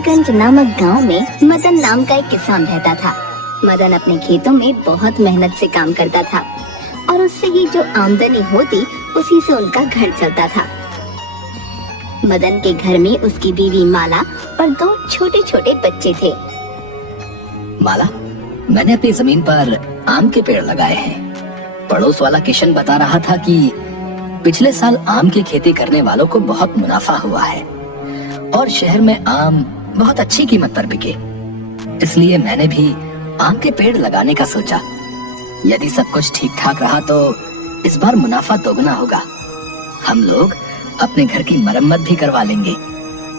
कुआंगंज नामक गांव में मदन नाम का एक किसान रहता था। मदन अपने खेतों में बहुत मेहनत से काम करता था और उससे ही जो आमदनी होती उसी से उनका घर चलता था। मदन के घर में उसकी बीवी माला और 2 छोटे छोटे बच्चे थे। माला, मैंने अपनी जमीन पर आम के पेड़ लगाए हैं। पड़ोस वाला किशन बता रहा था कि पिछले साल आम की खेती करने वालों को बहुत मुनाफा हुआ है और शहर में आम बहुत अच्छी कीमत पर बिके। इसलिए मैंने भी आम के पेड़ लगाने का सोचा। यदि सब कुछ ठीक ठाक रहा तो इस बार मुनाफा दोगुना होगा। हम लोग अपने घर की मरम्मत भी करवा लेंगे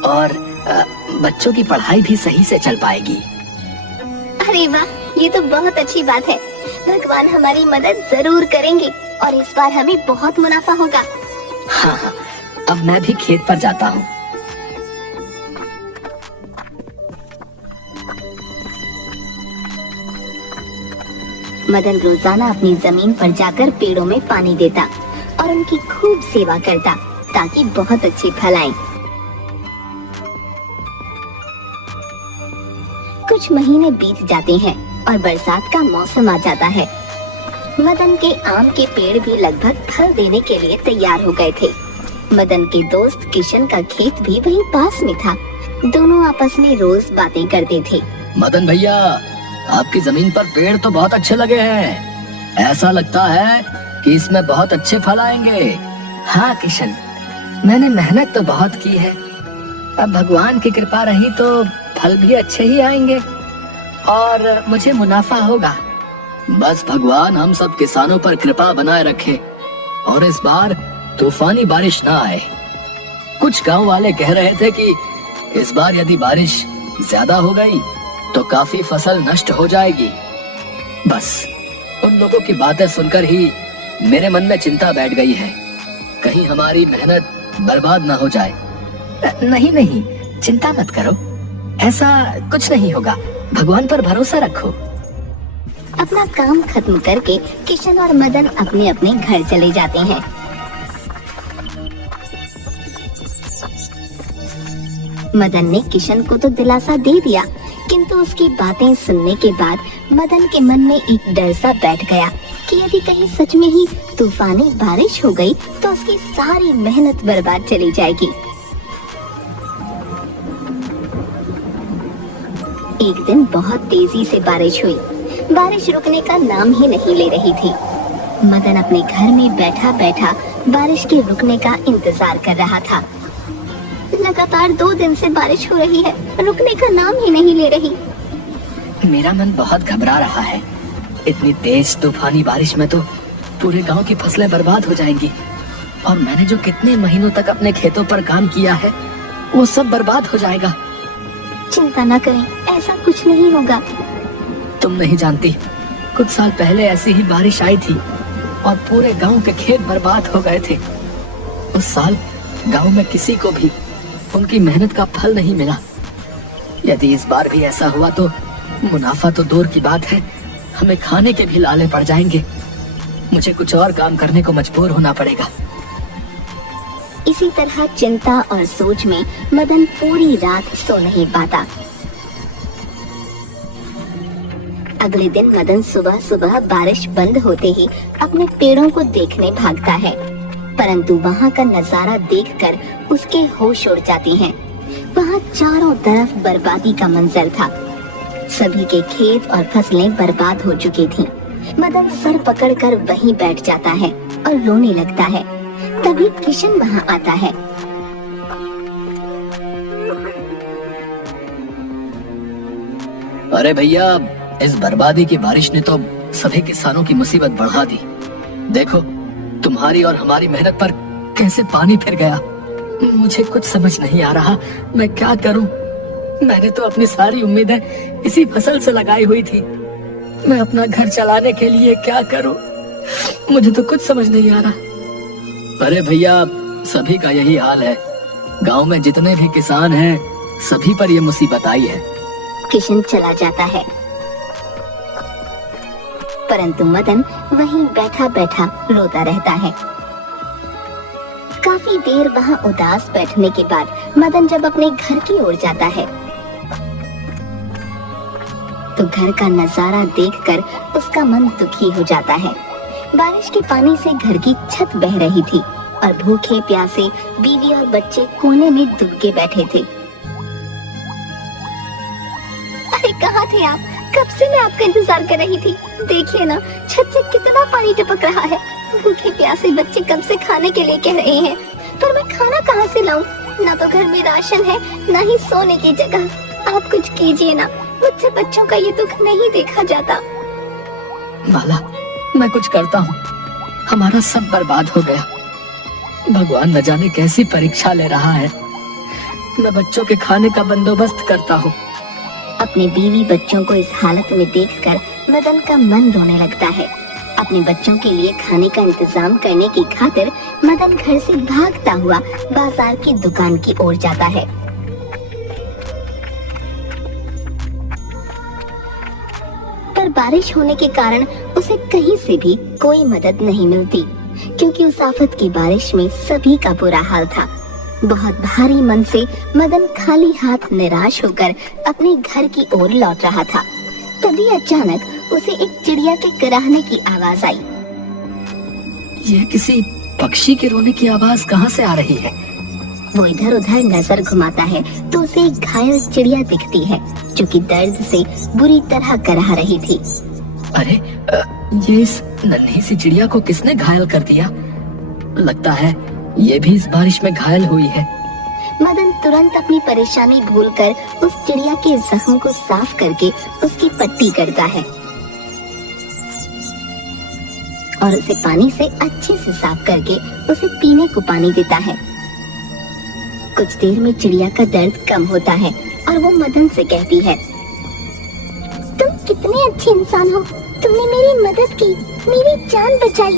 और बच्चों की पढ़ाई भी सही से चल पाएगी। अरे वाह, ये तो बहुत अच्छी बात है। भगवान हमारी मदद जरूर करेंगे और इस बार हमें बहुत मुनाफा होगा। हाँ, अब मैं भी खेत पर जाता हूँ। मदन रोजाना अपनी जमीन पर जाकर पेड़ों में पानी देता और उनकी खूब सेवा करता ताकि बहुत अच्छे फल आएं। कुछ महीने बीत जाते हैं और बरसात का मौसम आ जाता है। मदन के आम के पेड़ भी लगभग फल देने के लिए तैयार हो गए थे। मदन के दोस्त किशन का खेत भी वहीं पास में था। दोनों आपस में रोज बातें करते थे। मदन भैया, आपकी जमीन पर पेड़ तो बहुत अच्छे लगे हैं। ऐसा लगता है कि इसमें बहुत अच्छे फल आएंगे। हाँ किशन, मैंने मेहनत तो बहुत की है। अब भगवान की कृपा रही तो फल भी अच्छे ही आएंगे और मुझे मुनाफा होगा। बस भगवान हम सब किसानों पर कृपा बनाए रखे और इस बार तूफानी बारिश ना आए। कुछ गांव वाले कह रहे थे कि इस बार यदि बारिश ज्यादा हो गई तो काफी फसल नष्ट हो जाएगी। बस उन लोगों की बातें सुनकर ही मेरे मन में चिंता बैठ गई है, कहीं हमारी मेहनत बर्बाद ना हो जाए। नहीं नहीं, चिंता मत करो, ऐसा कुछ नहीं होगा। भगवान पर भरोसा रखो। अपना काम खत्म करके किशन और मदन अपने अपने घर चले जाते हैं। मदन ने किशन को तो दिलासा दे दिया, किंतु उसकी बातें सुनने के बाद मदन के मन में एक डर सा बैठ गया कि यदि कहीं सच में ही तूफानी बारिश हो गई तो उसकी सारी मेहनत बर्बाद चली जाएगी। एक दिन बहुत तेजी से बारिश हुई। बारिश रुकने का नाम ही नहीं ले रही थी। मदन अपने घर में बैठा बैठा बारिश के रुकने का इंतजार कर रहा था। लगातार 2 दिन से बारिश हो रही है, रुकने का नाम ही नहीं ले रही। मेरा मन बहुत घबरा रहा है। इतनी तेज तूफानी बारिश में तो पूरे गांव की फसलें बर्बाद हो जाएंगी और मैंने जो कितने महीनों तक अपने खेतों पर काम किया है वो सब बर्बाद हो जाएगा। चिंता न करें, ऐसा कुछ नहीं होगा। तुम नहीं जानती, कुछ साल पहले ऐसी ही बारिश आई थी और पूरे गांव के खेत बर्बाद हो गए थे। उस साल गांव में किसी को भी उनकी मेहनत का फल नहीं मिला। यदि इस बार भी ऐसा हुआ तो मुनाफा तो दूर की बात है, हमें खाने के भी लाले पड़ जाएंगे। मुझे कुछ और काम करने को मजबूर होना पड़ेगा। इसी तरह चिंता और सोच में मदन पूरी रात सो नहीं पाता। अगले दिन मदन सुबह सुबह बारिश बंद होते ही अपने पेड़ों को देखने भागता है, परंतु वहाँ का नजारा देखकर उसके होश उड़ जाते हैं। वहाँ चारों तरफ बर्बादी का मंजर था। सभी के खेत और फसलें बर्बाद हो चुकी थीं। मदन सर पकड़कर वहीं बैठ जाता है और रोने लगता है। तभी किशन वहाँ आता है। अरे भैया, इस बर्बादी की बारिश ने तो सभी किसानों की मुसीबत बढ़ा दी। देखो, तुम्हारी और हमारी मेहनत पर कैसे पानी फिर गया। मुझे कुछ समझ नहीं आ रहा, मैं क्या करूं। मैंने तो अपनी सारी उम्मीदें इसी फसल से लगाई हुई थी। मैं अपना घर चलाने के लिए क्या करूं, मुझे तो कुछ समझ नहीं आ रहा। अरे भैया, सभी का यही हाल है। गांव में जितने भी किसान हैं, सभी पर यह मुसीबत आई है। किशन चला जाता है, परंतु मदन वहीं बैठा बैठा रोता रहता है। काफी देर वहाँ उदास बैठने के बाद मदन जब अपने घर की ओर जाता है तो घर का नजारा देखकर उसका मन दुखी हो जाता है। बारिश के पानी से घर की छत बह रही थी और भूखे प्यासे बीवी और बच्चे कोने में दुबके बैठे थे। अरे कहाँ थे आप? कब से मैं आपका इंतजार कर रही थी। देखिए ना, छत से कितना पानी टपक रहा है। भूखे प्यासे बच्चे कब से खाने के लिए कह रहे हैं, पर मैं खाना कहाँ से लाऊं? ना तो घर में राशन है, ना ही सोने की जगह। आप कुछ कीजिए ना, मुझसे बच्चों का ये दुख नहीं देखा जाता। माला, मैं कुछ करता हूँ। हमारा सब बर्बाद हो गया। भगवान न जाने कैसी परीक्षा ले रहा है। मैं बच्चों के खाने का बंदोबस्त करता हूँ। अपने बीवी बच्चों को इस हालत में देखकर मदन का मन रोने लगता है। अपने बच्चों के लिए खाने का इंतजाम करने की खातिर मदन घर से भागता हुआ बाजार की दुकान की ओर जाता है। पर बारिश होने के कारण उसे कहीं से भी कोई मदद नहीं मिलती, क्योंकि उस आफत की बारिश में सभी का बुरा हाल था। बहुत भारी मन से मदन खाली हाथ निराश होकर अपने घर की ओर लौट रहा था। तभी अचानक उसे एक चिड़िया के कराहने की आवाज आई। ये किसी पक्षी के रोने की आवाज कहाँ से आ रही है? वो इधर उधर नजर घुमाता है तो उसे एक घायल चिड़िया दिखती है, जो कि दर्द से बुरी तरह कराह रही थी। अरे ये इस नन्ही सी चिड़िया को किसने घायल कर दिया? लगता है ये भी इस बारिश में घायल हुई है। मदन तुरंत अपनी परेशानी भूलकर उस चिड़िया के जख्म को साफ करके उसकी पट्टी करता है और उसे पानी से अच्छे से साफ करके उसे पीने को पानी देता है। कुछ देर में चिड़िया का दर्द कम होता है और वो मदन से कहती है, तुम कितने अच्छे इंसान हो। तुमने मेरी मदद की, मेरी जान बचाई।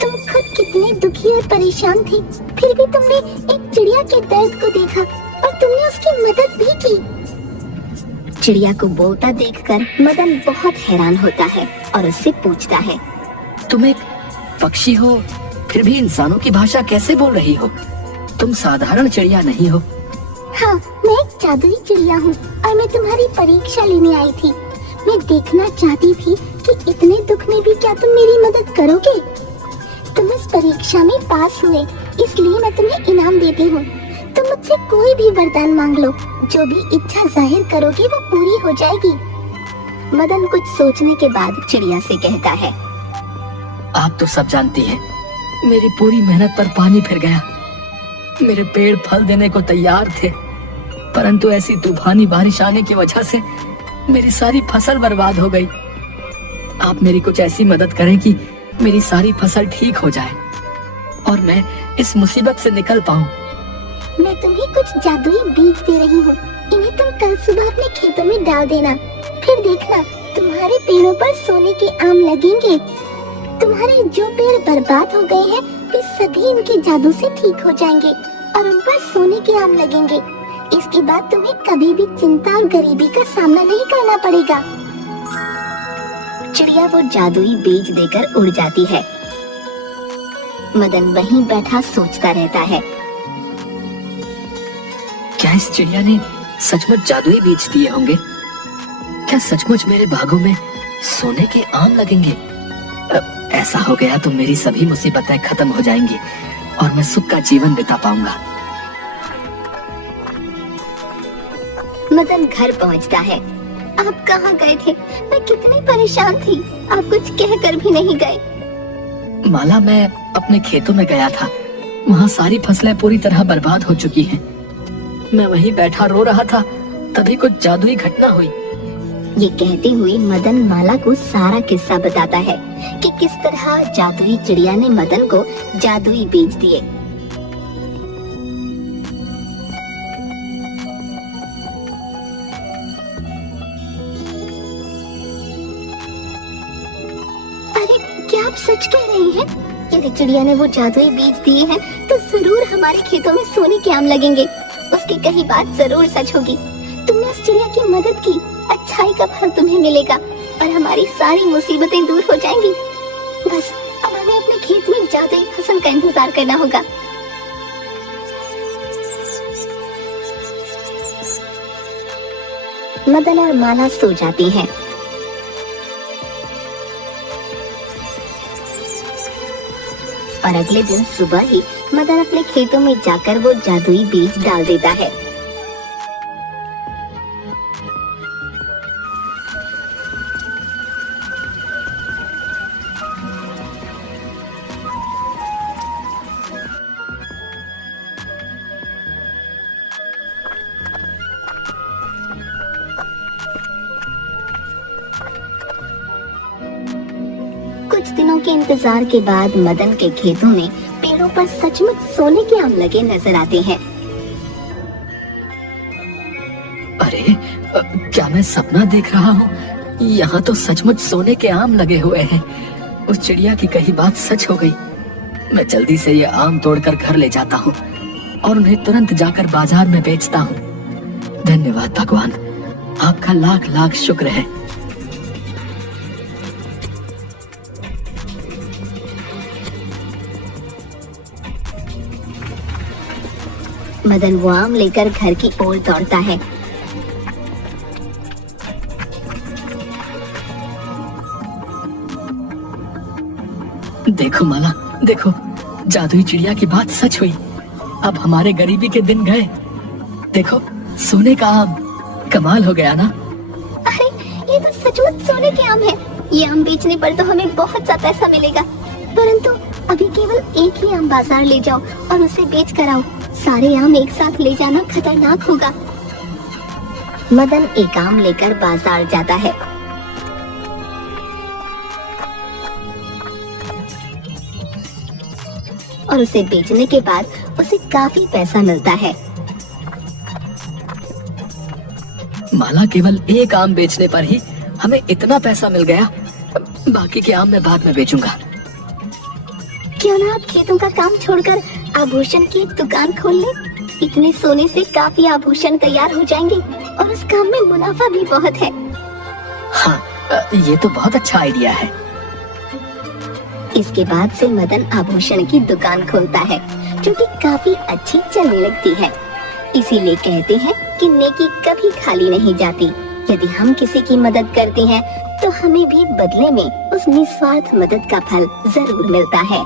तुम खुद कितने दुखी और परेशान थे, फिर भी तुमने एक चिड़िया के दर्द को देखा और तुमने उसकी मदद भी की। चिड़िया को बोलता देखकर मदन बहुत हैरान होता है और उससे पूछता है, तुम एक पक्षी हो, फिर भी इंसानों की भाषा कैसे बोल रही हो? तुम साधारण चिड़िया नहीं हो। हाँ, मैं एक जादुई चिड़िया हूँ और मैं तुम्हारी परीक्षा लेने आई थी। मैं देखना चाहती थी कि इतने दुख में भी क्या तुम मेरी मदद करोगे। तुम इस परीक्षा में पास हुए, इसलिए मैं तुम्हें इनाम देती हूँ। तुम मुझसे कोई भी वरदान मांग लो, जो भी इच्छा जाहिर करोगे वो पूरी हो जाएगी। मदन कुछ सोचने के बाद चिड़िया से कहता है, आप तो सब जानती हैं, मेरी पूरी मेहनत पर पानी फिर गया। मेरे पेड़ फल देने को तैयार थे, परंतु ऐसी तूफानी बारिश आने की वजह से मेरी सारी फसल बर्बाद हो गई। आप मेरी कुछ ऐसी मदद करें कि मेरी सारी फसल ठीक हो जाए और मैं इस मुसीबत से निकल पाऊं। मैं तुम्हें कुछ जादुई बीज दे रही हूँ। इन्हें तुम कल सुबह अपने खेतों में डाल देना, फिर देखना तुम्हारे पेड़ों पर सोने के आम लगेंगे। तुम्हारे जो पेड़ बर्बाद हो गए हैं, वे सभी इनके जादू से ठीक हो जाएंगे और उन पर सोने के आम लगेंगे। इसके बाद तुम्हें कभी भी चिंता और गरीबी का सामना नहीं करना पड़ेगा। चिड़िया वो जादुई बीज देकर उड़ जाती है। मदन वहीं बैठा सोचता रहता है, क्या इस चिड़िया ने सचमुच जादुई बीज दिए होंगे? क्या सचमुच मेरे बागों में सोने के आम लगेंगे? ऐसा हो गया तो मेरी सभी मुसीबतें खत्म हो जाएंगी और मैं सुख का जीवन बिता पाऊंगा। मदन घर पहुंचता है। आप कहाँ गए थे? मैं कितनी परेशान थी, आप कुछ कहकर भी नहीं गए। माला, मैं अपने खेतों में गया था। वहाँ सारी फसलें पूरी तरह बर्बाद हो चुकी हैं। मैं वहीं बैठा रो रहा था, तभी कुछ जादुई घटना हुई। ये कहते हुए मदन माला को सारा किस्सा बताता है कि किस तरह जादुई चिड़िया ने मदन को जादुई बीज दिए। अरे क्या आप सच कह रही हैं? यदि चिड़िया ने वो जादुई बीज दिए हैं तो जरूर हमारे खेतों में सोने के आम लगेंगे। उसकी कही बात जरूर सच होगी। तुमने उस चिड़िया की मदद की, अच्छाई का फल तुम्हें मिलेगा और हमारी सारी मुसीबतें दूर हो जाएंगी। बस अब हमें अपने खेत में जादुई फसल का इंतजार करना होगा। मदन और माला सो जाती हैं। और अगले दिन सुबह ही मदन अपने खेतों में जाकर वो जादुई बीज डाल देता है। कुछ दिनों के इंतजार के बाद मदन के खेतों में पेड़ों पर सचमुच सोने के आम लगे नजर आते हैं। अरे क्या मैं सपना देख रहा हूँ? यहाँ तो सचमुच सोने के आम लगे हुए हैं। उस चिड़िया की कही बात सच हो गई। मैं जल्दी से ये आम तोड़कर घर ले जाता हूँ और उन्हें तुरंत जाकर बाजार में बेचता हूँ। धन्यवाद भगवान, आपका लाख लाख शुक्र है। मदन वो आम लेकर घर की ओर दौड़ता है। देखो माला, देखो, जादुई चिड़िया की बात सच हुई। अब हमारे गरीबी के दिन गए। देखो, सोने का आम। कमाल हो गया ना? अरे ये तो सचमुच सोने के आम है। ये आम बेचने पर तो हमें बहुत सा पैसा मिलेगा, परंतु अभी केवल एक ही आम बाजार ले जाओ और उसे बेच कर आओ। सारे आम एक साथ ले जाना खतरनाक होगा। मदन एक आम लेकर बाजार जाता है। और उसे बेचने के बाद उसे काफी पैसा मिलता है। माला, केवल एक आम बेचने पर ही हमें इतना पैसा मिल गया। बाकी के आम मैं बाद में बेचूंगा। क्यों ना आप खेतों का काम छोड़कर आभूषण की एक दुकान खोल लें? इतने सोने से काफी आभूषण तैयार हो जाएंगे और उस काम में मुनाफा भी बहुत है। हाँ, ये तो बहुत अच्छा आइडिया है। इसके बाद से मदन आभूषण की दुकान खोलता है, जो कि काफी अच्छी चलने लगती है। इसीलिए कहते हैं कि नेकी कभी खाली नहीं जाती। यदि हम किसी की मदद करते हैं तो हमें भी बदले में उस निस्वार्थ मदद का फल जरूर मिलता है।